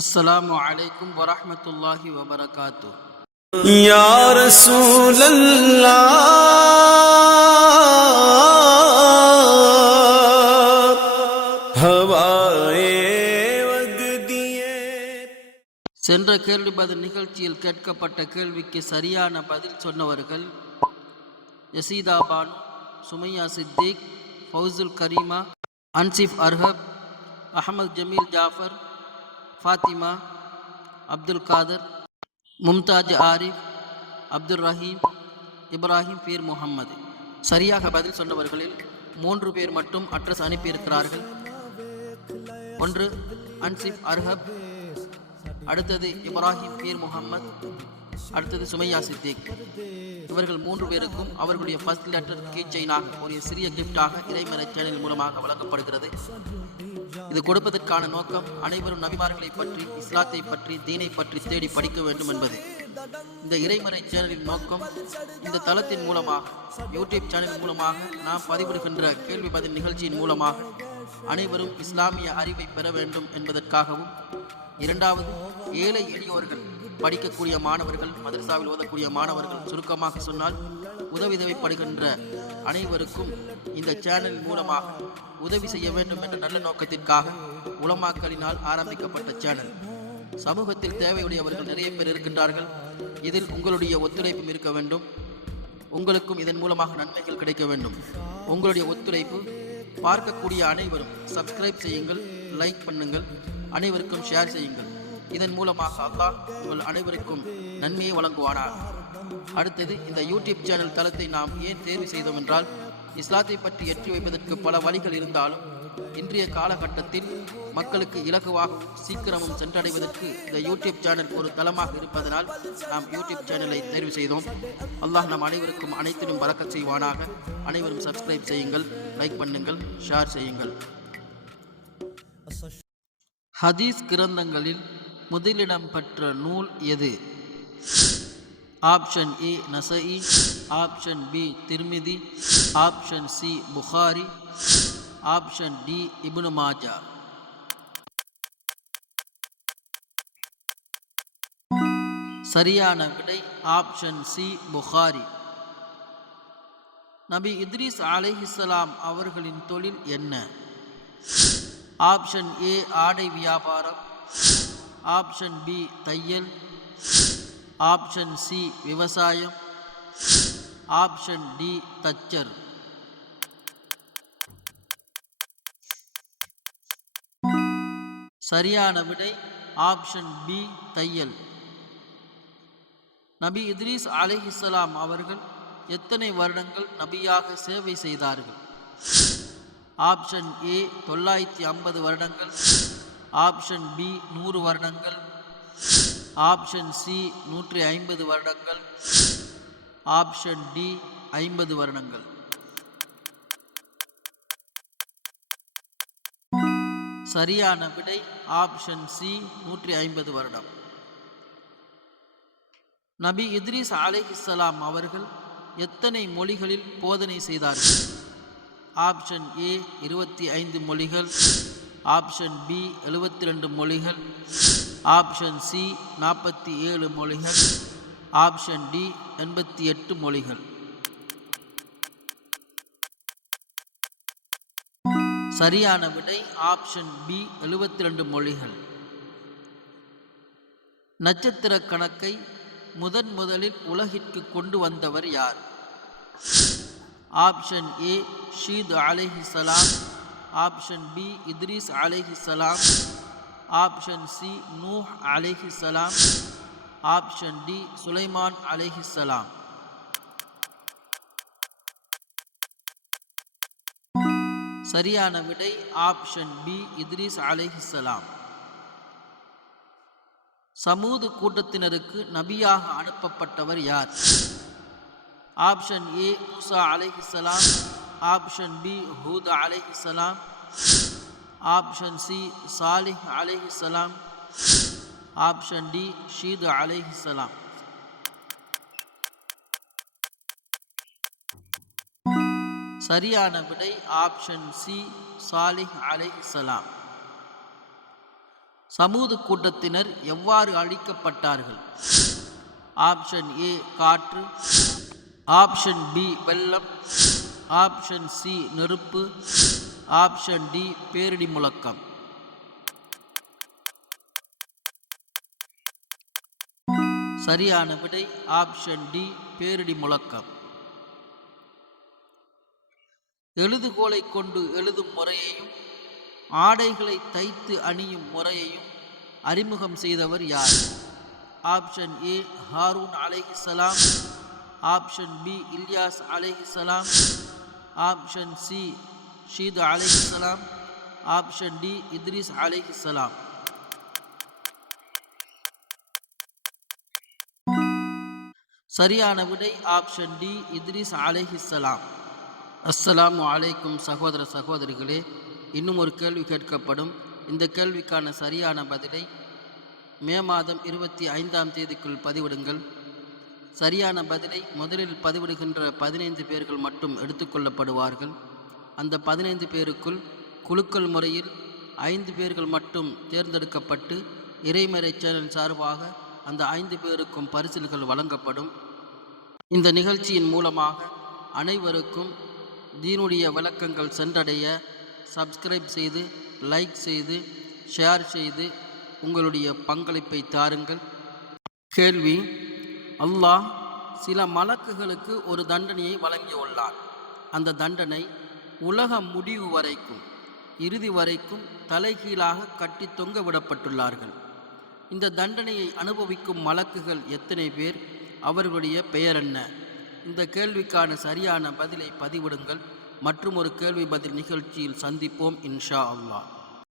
السلام عليكم ورحمة الله وبركاته. يا رسول الله ஹவாயே வக்தியே. சென்ற கேள்வி பதில் நிகழ்ச்சியில் கேட்கப்பட்ட கேள்விக்கு சரியான பதில் சொன்னவர்கள் யசீதா பானு, சுமையா சித்திக், ஃபவுசுல் கரீமா, அன்சிஃப் அர்ஹப், அஹமது ஜமீல் ஜாஃபர், ஃபாத்திமா, அப்துல் காதர், மும்தாஜ் ஆரிஃப், அப்துல் ரஹீம், இப்ராஹிம் பீர் முகம்மது. சரியாக பதில் சொன்னவர்களில் 3 பேர் மட்டும் அட்ரஸ் அனுப்பியிருக்கிறார்கள். ஒன்று அன்சிஃப் அர்ஹப், அடுத்தது இப்ராஹிம் பீர் முகம்மது, அடுத்தது சுமையா சித்திக். இவர்கள் 3 பேருக்கும் அவர்களுடைய ஃபர்ஸ்ட் லெட்டர் கீ செயினாக ஒரு சிறிய கிஃப்டாக இறைமறை சேனல் மூலமாக வழங்கப்படுகிறது. இது கொடுப்பதற்கான நோக்கம் அனைவரும் நபிமார்களை பற்றி, இஸ்லாத்தை பற்றி, தீனை பற்றி தேடி படிக்க வேண்டும் என்பது. இந்த இறைமறை சேனலின் நோக்கம் இந்த தளத்தின் மூலமாக, யூடியூப் சேனல் மூலமாக நாம் பதிவிடுகின்ற கேள்வி பதில் நிகழ்ச்சியின் மூலமாக அனைவரும் இஸ்லாமிய அறிவை பெற வேண்டும் என்பதற்காகவும், இரண்டாவது ஏழை எளியோர்கள், படிக்கக்கூடிய மாணவர்கள், மதரசாவில் ஓதக்கூடிய மாணவர்கள், சுருக்கமாக சொன்னால் உதவி தேவைப்படுகின்ற அனைவருக்கும் இந்த சேனல் மூலமாக உதவி செய்ய வேண்டும் என்ற நல்ல நோக்கத்திற்காக உலமாக்களினால் ஆரம்பிக்கப்பட்ட சேனல். சமூகத்தில் தேவையுடையவர்கள் நிறைய பேர் இருக்கின்றார்கள். இதில் உங்களுடைய ஒத்துழைப்பும் இருக்க வேண்டும். உங்களுக்கும் இதன் மூலமாக நன்மைகள் கிடைக்க வேண்டும். உங்களுடைய ஒத்துழைப்பு பார்க்கக்கூடிய அனைவரும் சப்ஸ்கிரைப் செய்யுங்கள், லைக் பண்ணுங்கள், அனைவருக்கும் ஷேர் செய்யுங்கள். இதன் மூலமாக அல்லாஹ் உங்கள் அனைவருக்கும் நன்மையை வழங்குவானார். அடுத்தது, இந்த யூடியூப் சேனல் தளத்தை நாம் ஏன் தேர்வு செய்தோம் என்றால், இஸ்லாத்தை பற்றி எட்டி வைப்பதற்கு பல வழிகள் இருந்தாலும் இன்றைய காலகட்டத்தில் மக்களுக்கு இலகுவாகவும் சீக்கிரமும் சென்றடைவதற்கு இந்த யூடியூப் சேனல் ஒரு தளமாக இருப்பதனால் நாம் யூடியூப் சேனலை தேர்வு செய்தோம். அல்லாஹ் நம் அனைவருக்கும் அனைத்திலும் பரக்கத் செய்வானாக. அனைவரும் சப்ஸ்கிரைப் செய்யுங்கள், லைக் பண்ணுங்கள், ஷேர் செய்யுங்கள். ஹதீஸ் கிரந்தங்களில் முதலிடம் பெற்ற நூல் எது? ஆப்ஷன் ஏ நசஇ, ஆப்ஷன் பி திர்மிதி, ஆப்ஷன் சி புகாரி, ஆப்ஷன் டி இப்னு மாஜா. சரியான விடை ஆப்ஷன் சி புகாரி. நபி இத்ரீஸ் அலைஹிஸ்ஸலாம் அவர்களின் தொழில் என்ன? ஆப்ஷன் ஏ ஆடை வியாபாரம், ஆப்ஷன் பி தையல், ஆப்ஷன் சி விவசாயம், ஆப்ஷன் டி தச்சர். சரியான விடை ஆப்ஷன் பி தையல். நபி இத்ரீஸ் அலைஹிஸ்ஸலாம் அவர்கள் எத்தனை வருடங்கள் நபியாக சேவை செய்தார்கள்? ஆப்ஷன் ஏ 950 வருடங்கள், ஆப்ஷன் பி 100 வருடங்கள், ஆப்ஷன் சி 150 வருடங்கள், ஆப்ஷன் டி 50 வருடங்கள். சரியான விடை ஆப்ஷன் சி 150 வருடம். நபி இத்ரீஸ் அலைஹிஸ்ஸலாம் அவர்கள் எத்தனை மொழிகளில் போதனை செய்தார்கள்? ஆப்ஷன் ஏ 25 மொழிகள், ஆப்ஷன் பி 72 மொழிகள், ஆப்ஷன் சி 47 மொழிகள், ஆப்ஷன் டி 88 மொழிகள். சரியான விடை ஆப்ஷன் பி 72 மொழிகள். நட்சத்திர கணக்கை முதலில் உலகிற்கு கொண்டு வந்தவர் யார்? ஆப்ஷன் ஏ ஷீத் அலைஹிஸ்ஸலாம், ஆப்ஷன் பி இத்ரீஸ் அலைஹிஸ்ஸலாம், ஆப்ஷன் சி நூஹ் அலைஹிஸ்ஸலாம், ஆப்ஷன் டி சுலைமான் அலைஹிஸ்ஸலாம். சரியான விடை ஆப்ஷன் பி இத்ரீஸ் அலைஹிஸ்ஸலாம். சமூது கூட்டத்தினருக்கு நபியாக அனுப்பப்பட்டவர் யார்? ஆப்ஷன் ஏ மூசா அலைஹிஸ்ஸலாம், ஆப்ஷன் பி ஹூத் அலைஹிஸ்ஸலாம், ஆப்ஷன் சி சாலிஹ் அலைஹிஸ்ஸலாம், ஆப்ஷன் டி ஷீத் அலைஹிஸ்ஸலாம். சரியான விடை ஆப்ஷன் சி சாலிஹ் அலைஹிஸ்ஸலாம். சமூது கூட்டத்தினர் எவ்வாறு அழிக்கப்பட்டார்கள்? ஆப்ஷன் ஏ காற்று, ஆப்ஷன் பி வெள்ளம், ஆப்ஷன் சி நெருப்பு, ஆப்ஷன் டி பேரிடி முழக்கம். சரியான விடை ஆப்ஷன் டி பேரிடி முழக்கம். எழுதுகோலை கொண்டு எழுதும் முறையையும் ஆடைகளை தைத்து அணியும் முறையையும் அறிமுகம் செய்தவர் யார்? ஆப்ஷன் ஏ ஹாரூன் அலைஹிஸ்ஸலாம், ஆப்ஷன் பி இல்யாஸ் அலைஹிஸ்ஸலாம், ஆப்ஷன் சி ஷீத் அலைஹிஸ்ஸலாம், ஆப்ஷன் டி இத்ரிஸ் அலைஹிஸ்ஸலாம். சரியான விடை ஆப்ஷன் டி இத்ரிஸ் அலைஹிஸ்ஸலாம். அஸ்ஸலாமு அலைக்கும் சகோதர சகோதரிகளே, இன்னும் ஒரு கேள்வி கேட்கப்படும். இந்த கேள்விக்கான சரியான பதிலை மே மாதம் 25ஆம் தேதிக்குள் பதிவிடுங்கள். சரியான பதிலை முதலில் பதிவிடுகின்ற 15 பேர்கள் மட்டும் எடுத்துக்கொள்ளப்படுவார்கள். அந்த 15 பேருக்குள் குலுக்கல் முறையில் 5 பேர்கள் மட்டும் தேர்ந்தெடுக்கப்பட்டு இறைமறை சேனல் சார்பாக அந்த 5 பேருக்கும் பரிசில்கள் வழங்கப்படும். இந்த நிகழ்ச்சியின் மூலமாக அனைவருக்கும் தீனுடைய விளக்கங்கள் சென்றடைய சப்ஸ்கிரைப் செய்து, லைக் செய்து, ஷேர் செய்து உங்களுடைய பங்களிப்பை தாருங்கள். கேள்வி: அல்லாஹ் சில மலக்குகளுக்கு ஒரு தண்டனையை வழங்கியுள்ளார். அந்த தண்டனை உலக முடிவு வரைக்கும், இறுதி வரைக்கும் தலைகீழாக கட்டி தொங்க விடப்பட்டுள்ளார்கள். இந்த தண்டனையை அனுபவிக்கும் மலக்குகள் எத்தனை பேர்? அவர்களுடைய பெயர் என்ன? இந்த கேள்விக்கான சரியான பதிலை பதிவிடுங்கள். மற்றும் ஒரு கேள்வி பதில் நிகழ்ச்சியில் சந்திப்போம் இன்ஷா அல்லாஹ்.